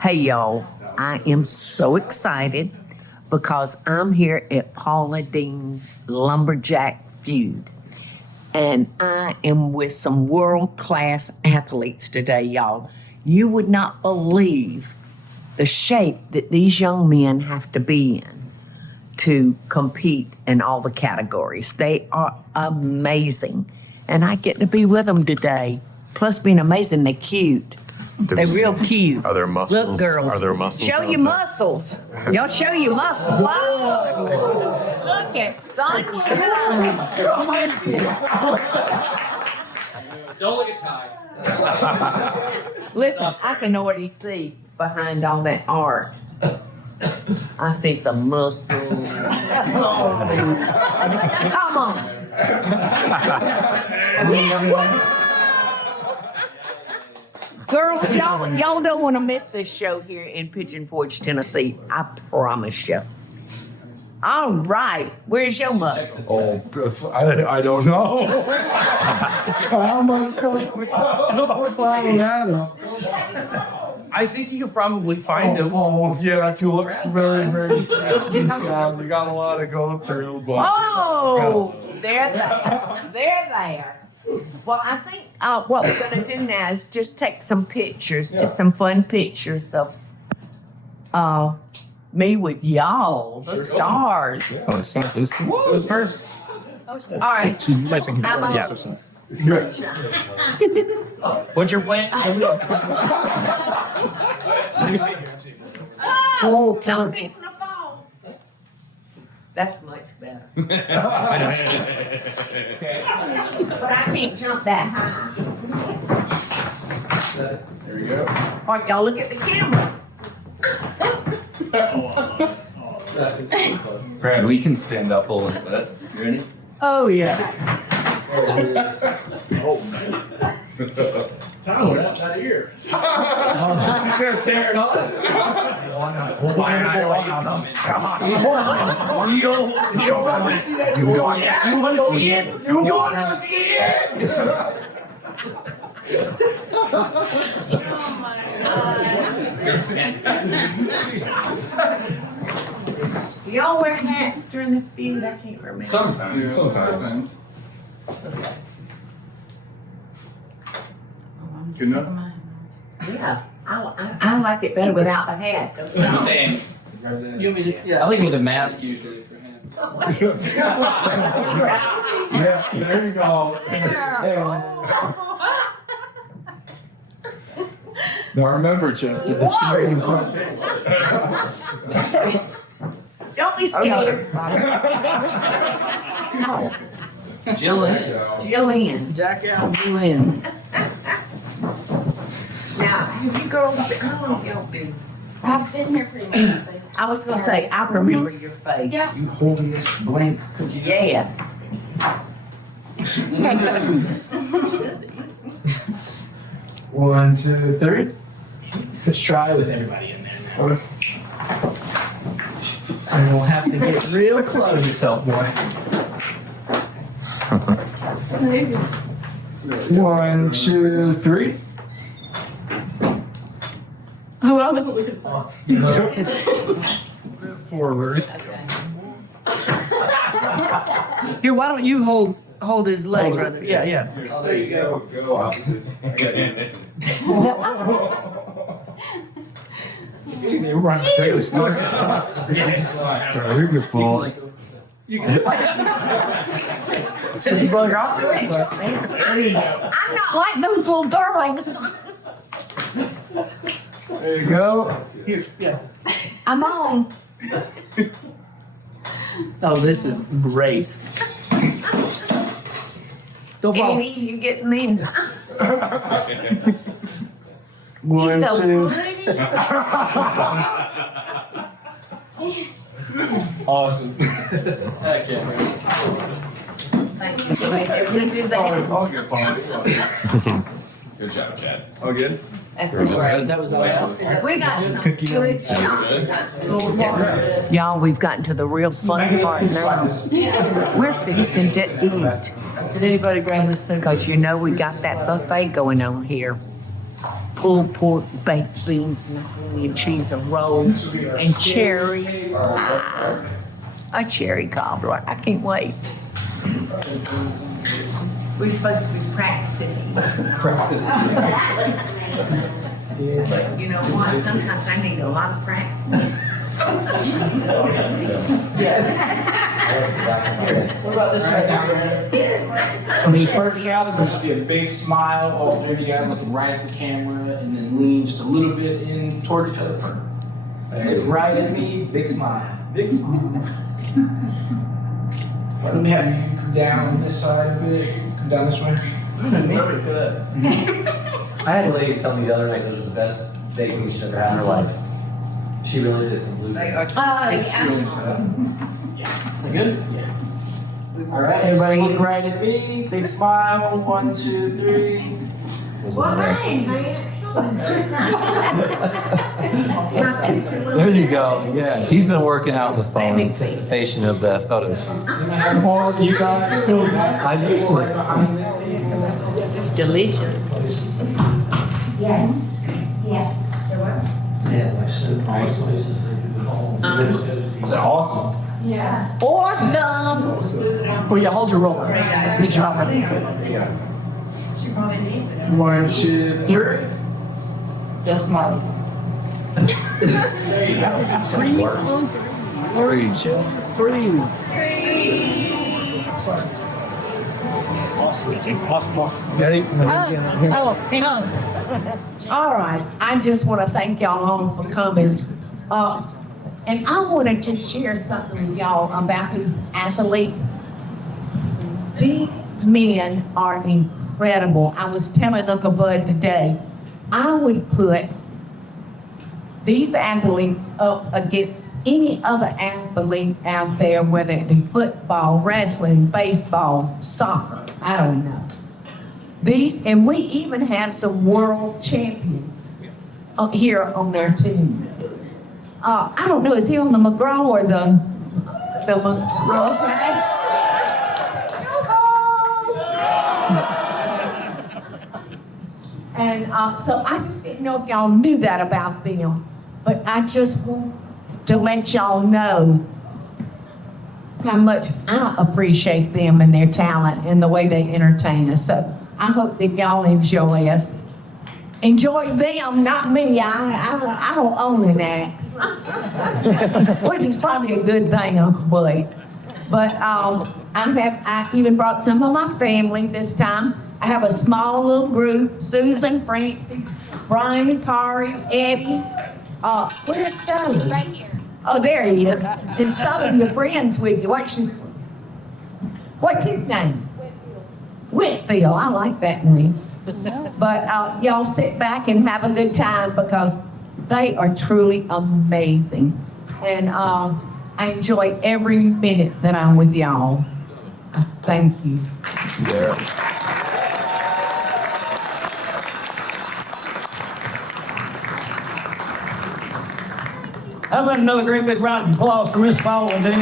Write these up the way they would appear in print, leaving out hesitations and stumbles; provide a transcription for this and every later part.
Hey y'all, I am so excited because I'm here at Paula Deen Lumberjack Feud. And I am with some world-class athletes today, y'all. You would not believe the shape that these young men have to be in to compete in all the categories. They are amazing. And I get to be with them today. Plus being amazing, they're cute. They're real cute. Are there muscles? Look, girls. Are there muscles? Show your muscles. Y'all show your muscles. Wow. Look at sunshine. Don't look at Ty. Listen, I can already see behind all that art. I see some muscles. Come on. Girls, y'all don't want to miss this show here in Pigeon Forge, Tennessee. I promise you. All right. Where's your mother? Oh, I don't know. How much I think you could probably find him. Oh, yeah, I feel very, very sad. Yeah, we got a lot to go through, but. Oh, they're there. Well, I think what we're going to do now is just take some pictures, just some fun pictures of me with y'all, the stars. First. All right. How about What's your plan? Oh, tell me. That's much better. But I can't jump that high. There you go. All right, y'all look at the camera. Brad, we can stand up a little bit. You ready? Oh, yeah. Tyler, that's out of here. You're tearing up. You want to see it? You want to see it? Y'all wear hats during the feud? I can't remember. Sometimes. Good enough? Yeah, I like it better without the hat. Same. I like with a mask usually for him. Yeah, there you go. Now remember, Chester, this is Don't be scared. Jillian. Jack out. Jillian. Now, you girls, I don't know if y'all been. I've been here pretty much. I was gonna say, I remember your face. Yeah. You holding this blank? Yes. 1, 2, 3. Let's try with everybody in there now. And we'll have to get real close yourself, boy. 1, 2, 3. Oh, well, doesn't look at sauce. Forward. Here, why don't you hold his legs right there? Yeah. Oh, there you go. Go opposites. I got it. They were on the daily sport. Your fault. I'm not like those little girls. There you go. I'm on. Oh, this is great. Go ball. Amy, you get mean. 1, He's so 2. pretty. Awesome. I can't Thank you. You do that. I'll get bombed. Good job, Chad. All good? That's great. That was all else. We got some Cookie. good. Y'all, we've gotten to the real fun part now. We're fixing to eat. Did anybody grab this thing? Because you know we got that buffet going on here. pulled pork, baked beans, macaroni and cheese, and rolls, and cherry. A cherry cobbler. I can't wait. We're supposed to be practicing. But you know what? Sometimes I need a lot of practice. What about this right now? So when you start together, there's be a big smile all three of you guys looking right at the camera, and then lean just a little bit in toward each other. Look right at me, big smile. Big smile. Let me have you come down this side a bit. Come down this way. Very good. I had a lady tell me the other night those were the best baking she's ever had in her life. She really did from blueberry. You good? Yeah. All right, everybody look right at me. Big smile. 1, 2, 3. There you go. Yes, he's been working out this fall in anticipation of the photos. More you guys feel that. I usually. Right behind this. It's delicious. Yes, yes. It's awesome. Yeah. Awesome. Well, yeah, hold your roll. Good job. 1, 2, 3. That's my. All right. I just want to thank y'all all for coming. And I want to just share something with y'all about these athletes. These men are incredible. I was telling Uncle Bud today, I would put these athletes up against any other athlete out there, whether it be football, wrestling, baseball, soccer, I don't know. And we even have some world champions here on their team. I don't know, is he on the McGraw or the McGraw? And so I just didn't know if y'all knew that about them, but I just want to let y'all know how much I appreciate them and their talent and the way they entertain us. So I hope that y'all enjoy us. Enjoy them, not me. I don't own an axe. Which is probably a good thing, Uncle Blake. But I even brought some of my family this time. I have a small little group: Susan, Francie, Brian, Kari, Eddie. Where's Sully? Right here. Oh, there he is. And some of your friends with you. What's his name? Whitfield. I like that name. But y'all sit back and have a good time because they are truly amazing. And I enjoy every minute that I'm with y'all. Thank you. Yeah. How about another great big round of applause for Miss Paula Deen?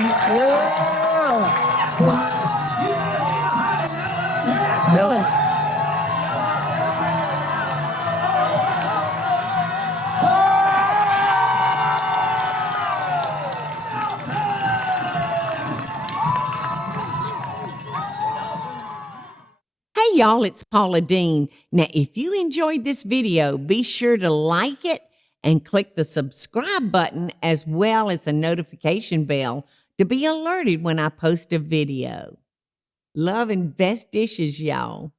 Hey y'all, it's Paula Deen. Now, if you enjoyed this video, be sure to like it and click the subscribe button as well as the notification bell to be alerted when I post a video. Love and best dishes, y'all.